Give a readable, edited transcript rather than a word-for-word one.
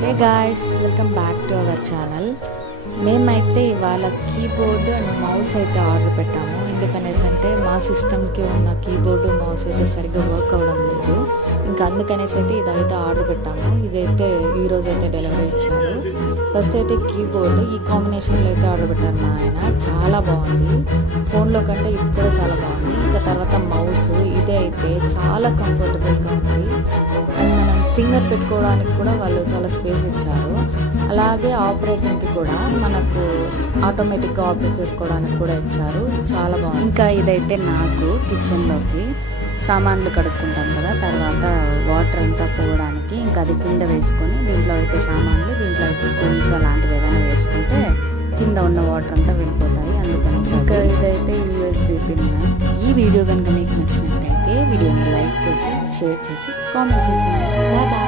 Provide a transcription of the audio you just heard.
Hey guys, welcome back to our channel. మేమైతే ఇవాళ keyboard and mouse అయితే order పెట్టాము. ఎందుకనేసి అంటే మా సిస్టమ్కి ఉన్న కీబోర్డు మౌస్ అయితే సరిగ్గా వర్క్ అవ్వడం లేదు. ఇంకా అందుకనేసి అయితే ఇదైతే ఆర్డర్ పెట్టాము. ఇదైతే ఈరోజు అయితే డెలివరీ ఇచ్చారు. ఫస్ట్ అయితే కీబోర్డ్ ఈ కాంబినేషన్లో అయితే ఆర్డర్ పెట్టారు మా ఆయన. చాలా బాగుంది, ఫోన్లో కంటే ఇది కూడా చాలా బాగుంది. ఇంకా తర్వాత మౌస్ ఇదే అయితే చాలా కంఫర్టబుల్గా ఉంది. అండ్ మనం ఫింగర్ పెట్టుకోవడానికి కూడా వాళ్ళు చాలా స్పేస్ ఇచ్చారు. అలాగే ఆపరేటింగ్కి కూడా మనకు ఆటోమేటిక్గా ఆపరేట్ చేసుకోవడానికి కూడా ఇచ్చారు. చాలా బాగుంది. ఇంకా ఇదైతే నాకు కిచెన్లోకి సామాన్లు కడుక్కుంటాం కదా, తర్వాత వాటర్ అంతా పోవడానికి ఇంకా అది కింద వేసుకొని దీంట్లో అయితే సామాన్లు, దీంట్లో అయితే స్పూన్స్ అలాంటివి ఏమైనా వేసుకుంటే కింద ఉన్న వాటర్ అంతా వెళ్ళిపోతాయి. అందుకని ఇంకా ఇదైతే USB పిన్. ఈ వీడియో కనుక మీకు నచ్చినట్టయితే వీడియోని లైక్ చేసి, షేర్ చేసి, కామెంట్ చేసి బాయ్ బాయ్.